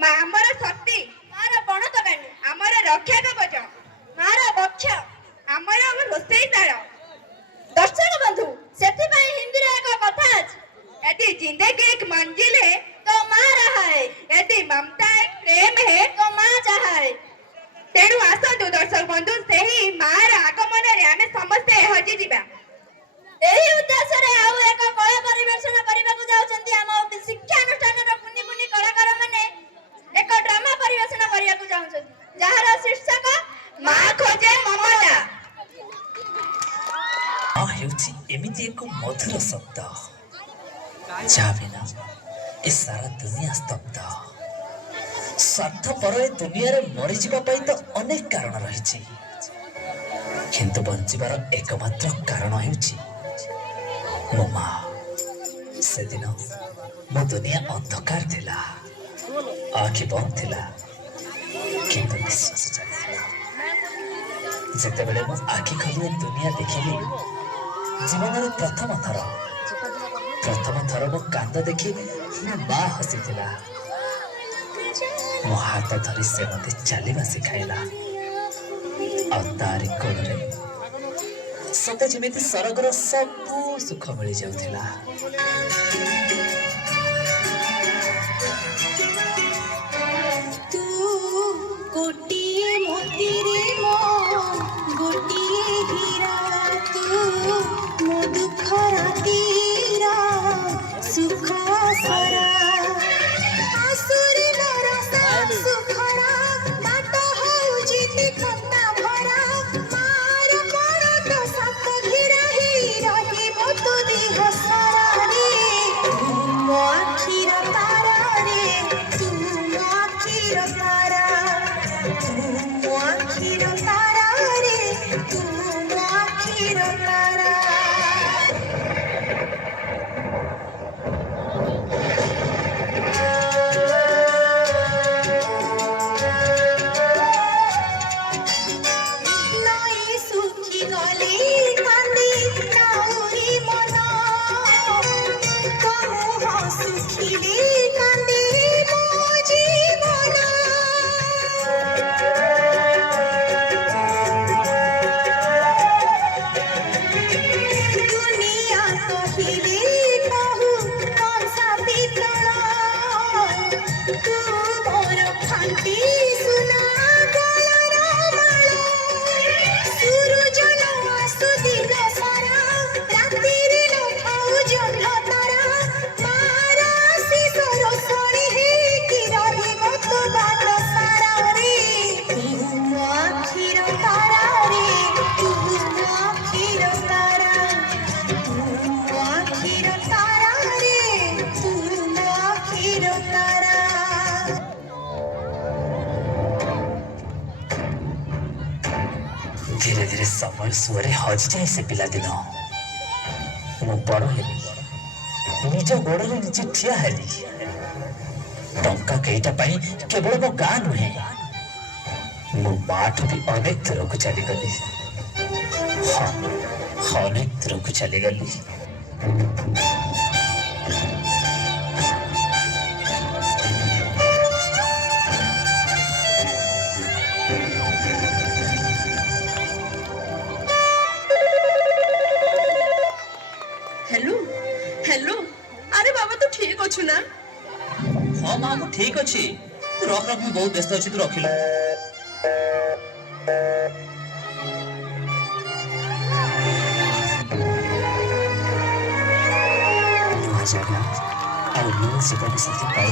ମା ଆମର ଶକ୍ତି, ମାର ବଣତକାନି, ଆମର ରକ୍ଷା କବଚ, ମାର ବକ୍ଷ, ଆମର ରୋଷେଇ ଶାଳ। ଦର୍ଶକ ବନ୍ଧୁ, ସେଥିପାଇଁ ହିନ୍ଦୀରେ ଏକ କଥା ଅଛି, यदि जिंदगी एक मंजिल है तो माँ रहा है, यदि ममता एक प्रेम है तो माँ चाहा है। तेणु आसतु दर्शक बंधु ସେହି ମାର ଆଗମନରେ ଆମେ ସମସ୍ତେ ହଜିଯିବା। ଏହି ଉଦ୍ଦେଶ୍ୟରେ ଆଉ ଏକ କଳା ପରିବେଷଣ କରିବାକୁ ଯାଉଛନ୍ତି ଆମ ଶିକ୍ଷାନୁଷ୍ଠାନର କୁନି କୁନି କଳାକାର ମାନେ ଏକ ଡ୍ରାମା ପରିବେଷଣ କରିବାକୁ ଚାହୁଁଛନ୍ତି ଯାହାର ଶୀର୍ଷକ ମା ଖୋଜେ ମମତା। ହେଉଛି ଏମିତି ଏକ ମଧୁର ଶବ୍ଦ ଯାହା ବିନା ଏ ସାରା ଦୁନିଆ ସ୍ତବ୍ଧ। ସ୍ୱାର୍ଥପର ଏ ଦୁନିଆରେ ମରିଯିବା ପାଇଁ ତ ଅନେକ କାରଣ ରହିଛି, କିନ୍ତୁ ବଞ୍ଚିବାର ଏକମାତ୍ର କାରଣ ହେଉଛି ମୋ ମା। ସେଦିନ ମୋ ଦୁନିଆ ଅନ୍ଧକାର ଥିଲା, ଆଖି ବନ୍ଦ ଥିଲା, କିନ୍ତୁ ବିଶ୍ୱାସ ଚାଲିଥିଲା। ଯେତେବେଳେ ମୁଁ ଆଖି ଖୋଲି ଏ ଦୁନିଆ ଦେଖିଲି, ଜୀବନରେ ପ୍ରଥମ ଥର ମୋ କାନ୍ଦ ଦେଖି ମୋ ମା ହସିଥିଲା। ମୋ ହାତ ଧରି ସେ ମୋତେ ଚାଲିବା ଶିଖାଇଲା, ଆଉ ତାରି କୋଳରେ ସତେ ଯେମିତି ସରଗର ସବୁ ସୁଖ ମିଳିଯାଉଥିଲା। ତୁ ଗୋଟିଏ ମୋତିରେ ମୋ ଗୋଟିଏ ହୀରା, ତୁ ମୋ ଦୁଃଖ ରାତିର ସୁଖ ସରା, ଆସୁରି ବରଷା ସୁଖରା, ବାଟ ହଉଛି ତିକ୍ତତା ଭରା, ମାର ପରତ ସାତ ଘେରା ହେଇ ରହିବ ତୋ ଦେହ ସାରାରେ, ମୋ ଆଖିର ତାରାରେ, ତୁ ମୋ ଆଖିର ତାରା, ତୁ ମୋ ଆଖିର ତାରାରେ, ତୁ ମୋ ଆଖିର ତାରା। ନଈ ଶୁଖି ଗଲେ କାନ୍ଦି ନାଉରି ମନ, ତୋ ମୁହଁ ଶୁଖିଲେ କାନ୍ଦେ ମୋ ଜୀବନ। ଦୁନିଆ କହିଲେ କହୁ କଂସା ପିତଳ, ତୁ ମୋର ଖାଣ୍ଟି ସୁନା ଗଳର ମାଳ, ସୂରୁଜ ନ ଆସୁ ଦିନ ସାରା, ରାତିରେ ନ ଥାଉ ଜହ୍ନ ତାରା, ମାର ଆଶିଷ ରୋଷଣୀ ହେଇକି ରହିବ ତୋ ବାଟ ସାରାରେ, ତୁ ମୋ ଆଖିର ତାରାରେ, ତୁ ମୋ ଆଖିର ତାରା, ତୁ ମୋ ଆଖିର ତାରାରେ, ତୁ ମୋ ଆଖିର ତାରା। ଧୀରେ ଧୀରେ ସମୟ ସୁଅରେ ହଜିଯାଏ ସେ ପିଲାଦିନ। ମୁଁ ବଡ଼ ହେଲି, ନିଜ ଗୋଡ଼ରେ ନିଜେ ଠିଆ ହେଲି। ଟଙ୍କା କେଇଟା ପାଇଁ କେବଳ ମୋ ଗାଁ ନୁହେଁ, ମୋ ମାଠୁ ବି ଅନେକ ଦୂରକୁ ଚାଲିଗଲି। ହଁ, ଅନେକ ଦୂରକୁ ଚାଲିଗଲି। हेलो हेलो, अरे बाबा तू ठीक अच्छु ना? ହଁ ମା, ମୁଁ ଠିକ ଅଛି। ତୁ ରଖ, ମୁଁ ବହୁତ ବ୍ୟସ୍ତ ଅଛି, ତୁ ରଖିଲୁ। ନୂଆ ଜାଗା ଆଉ ନୂଆ ଜୀବନସାଥୀ ପାଇ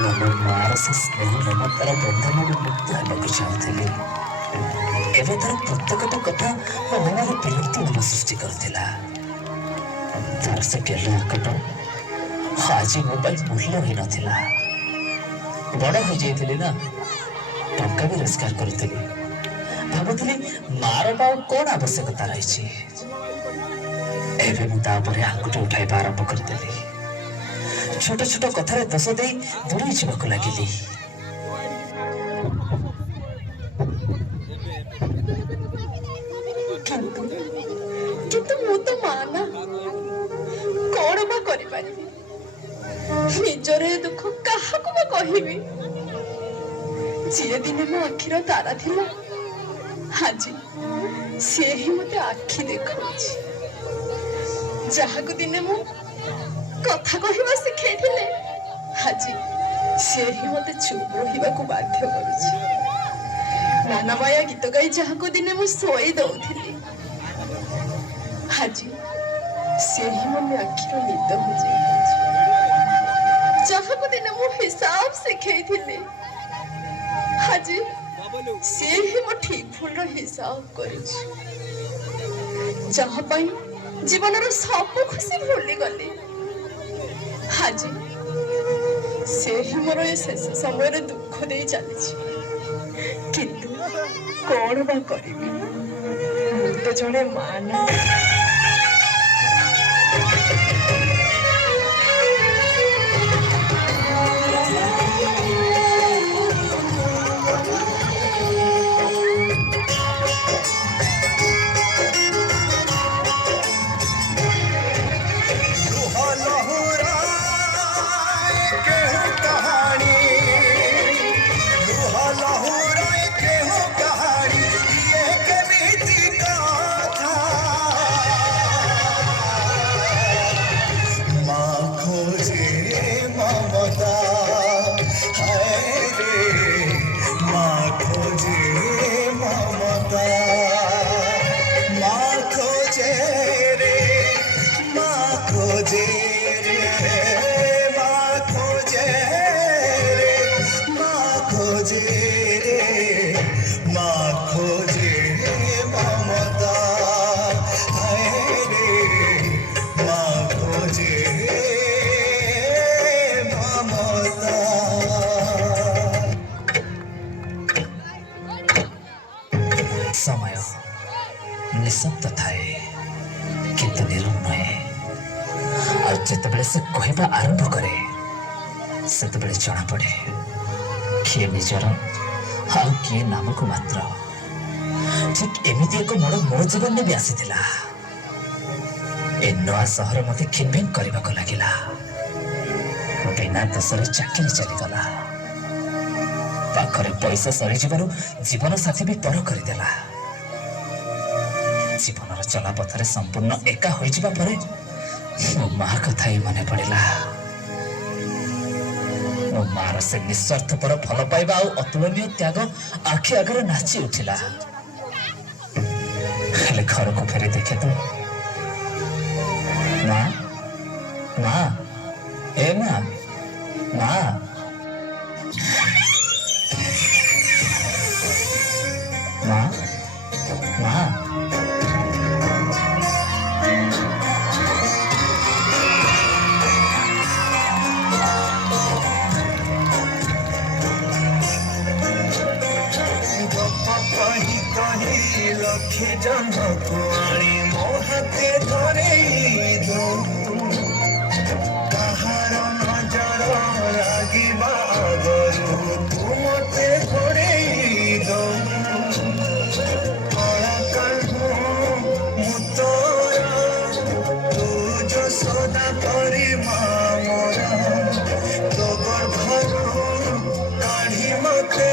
ମୁଁ ମୋ ମାର ସେ ସ୍ନେହ ମମତାର ବନ୍ଧନରେ ମୁକ୍ତ ହେବାକୁ ଚାହୁଁଥିଲି। ଏବେ ତାର ପ୍ରତ୍ୟେକଟା କଥା ମୋ ମନରେ ବିରକ୍ତି ମନ ସୃଷ୍ଟି କରୁଥିଲା। ତାର ସେ ଗେଲ ଆକଟ ଆଜି ମୋ ପାଇଁ ମୂଲ୍ୟ ହୋଇନଥିଲା। ବଡ଼ ହୋଇଯାଇଥିଲି ନା, ଟଙ୍କା ବି ରୋଜଗାର କରୁଥିଲି। ଭାବୁଥିଲି ମାର ଆଉ କଣ ଆବଶ୍ୟକତା ରହିଛି। ଏବେ ମୁଁ ତାପରେ ଆଙ୍ଗୁଠି ଉଠାଇବା ଆରମ୍ଭ କରିଦେଲି। ଛୋଟ ଛୋଟ କଥାରେ ଦୋଷ ଦେଇ ଦୂରେଇ ଯିବାକୁ ଲାଗିଲି। କିନ୍ତୁ ମୁଁ ତ ମା ନା, କଣ ବା କରିପାରିବି? ନିଜର ଏ ଦୁଃଖ କାହାକୁ ବା କହିବି ଯିଏ ଦିନେ ମୋ ଆଖିର ତାରା ଥିଲା ଆଜି ସିଏ ହିଁ ମତେ ଆଖି ଦେଖାଉଛି। ଯାହାକୁ ଦିନେ ମୁଁ କଥା କହିବା ଶିଖେଇଥିଲେ ଆଜି ସିଏ ହିଁ ମତେ ଚୁପ୍ ରହିବାକୁ ବାଧ୍ୟ କରୁଛି। ନାନାବାୟା ଗୀତ ଗାଇ ଯାହାକୁ ଦିନେ ମୁଁ ଶୋଇ ଦଉଥିଲି ଆଜି ସିଏ ହିଁ ମୋ ଆଖିର ନିଦ ହଜେଇ ଦଉଛି। ଯାହାକୁ ଦିନେ ମୁଁ ହିସାବ ଶିଖେଇଥିଲି ଆଜି ସିଏ ହିଁ ମୋ ଠିକ୍ ଭୁଲର ହିସାବ କରୁଛି। ଯାହା ପାଇଁ ଜୀବନର ସବୁ ଖୁସି ଭୁଲିଗଲି ଆଜି ସେ ହିଁ ମୋର ଏ ଶେଷ ସମୟରେ ଦୁଃଖ ଦେଇ ଚାଲିଛି। କିନ୍ତୁ କଣ ବା କରିବି, ମୁଁ ତ ଜଣେ ମା ନା। समय निशब्द थाए किंतु निरुम नहे और जितेबले से कहवा आरंभ करे सेतेबले जना पड़े किए निजर आउ किए नामक मात्र। ठीक एमिति एक मोड़ मो जीवन में भी आसीथिला। ए नवा सहर मते खिनभिन करबा को लागिला। बिना दशरे चाकरी चलीगला। पाखरे पैसा सरी जीवन जीवन साथी भी पर करदेला। जीवन चला पथरे संपूर्ण एका हो जावा परे मो माँ कथा ही मन पड़ेला। मो मार से निस्वार्थ पर भल पाइबा आ अतुलनीय त्याग आखि आगे नाची उठिला। हेले घर को फेरी देखे तो माँ माँ ए माँ माँ माँ माँ लक्ष्य जन कुआणी मो हाथे धरे कहार नजर लागिबा आगरू तू मते घोड़े कला काल्हू मुतोरा तू जो सदा करी मोरा तो गर्भरू काढ़ी मते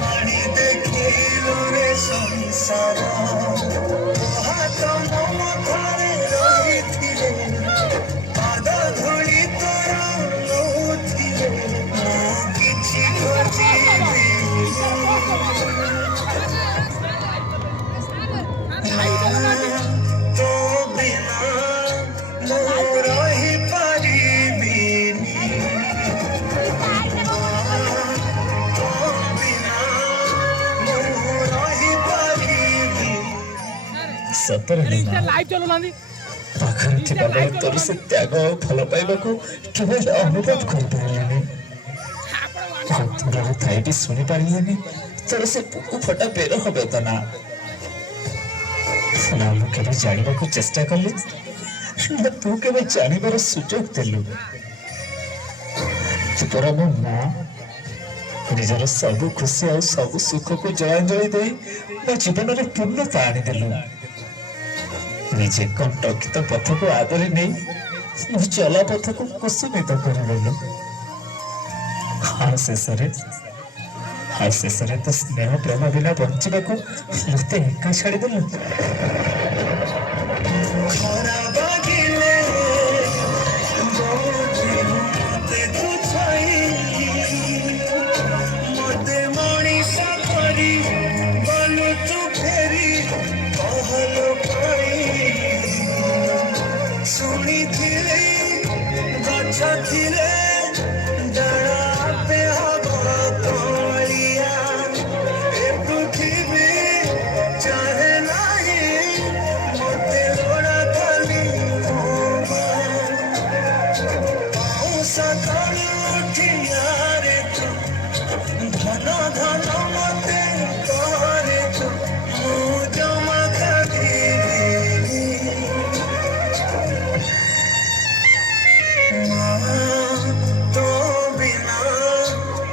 पानी देखिलु रे संसार हाथ मम घरे रहिथिले पाद धूଳି तोर नउथिले मो किछि खोजिबी तो बिना मो रहि परिबिनी तो बिना मो रहि परिबिनी सतर लाइव चलो नानी पाखर थिबा बेले तोर से त्याग और भल पाइबा को केवल अनुभव कर पारिलेनी। दूर थाई भी सुनी पारिलेनी तोर से पुकु फटा बेर होबे त ना। ना मु केबे जानिबा को चेष्टा करली ना तू केबे जानिबार सुजोग देलु। तोरा मो माँ निजर सब खुशी और सब सुख को जलांजलि दे मो जीवन रे पूर्णता आनी देलु। निजे कंटकित पथ को आदरी नहीं मो चला पथ को कुसुमित कर ଆଉ ଶେଷରେ ତ ସ୍ନେହ ପ୍ରେମ ବିନା ବଞ୍ଚିବାକୁ ମତେ ଏକା ଛାଡ଼ିଦେଲୁ। ଖରା ବାଜିଲେ ବହୁଛି ମତେ ତୁ ଛାଇ ମତେ ମଣିଷ କରି ଗଲୁ ତୁ ଫେରି କହଲୁ ପାଇ ଶୁଣିଥିଲେ ଗଛ ଥିଲେ ଡାଳ ଆପେ ହବ କଳିଆ ଏ ପୃଥିବୀ ଚାହେଁ ନାହିଁ ମତେ ଲୋଡ଼ା ଖାଲି ପାଉଁଶ ତଳୁ ଉଠିଆରେ ତୁ ଧନ ଧନ ମତେ କରେ ତୁ ମୁଁ ଜମା ଖାଇବିନି ତୋ ବିନା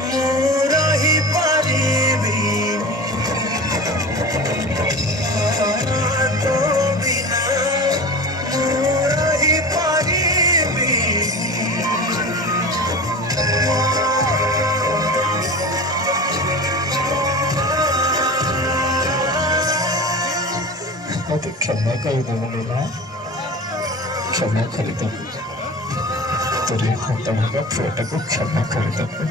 ମୁଁ ରହିପାରିବିନି ତୋ ବିନା ମୁଁ ରହିପାରିବିନି ମତେ କ୍ଷମା କରିଦେବୁ ଲୀଳା, କ୍ଷମା କରିଦେବୁ। ତୋର ଏ ହତଭାଗା ପୁଅଟାକୁ କ୍ଷମା କରିଦେବୁ।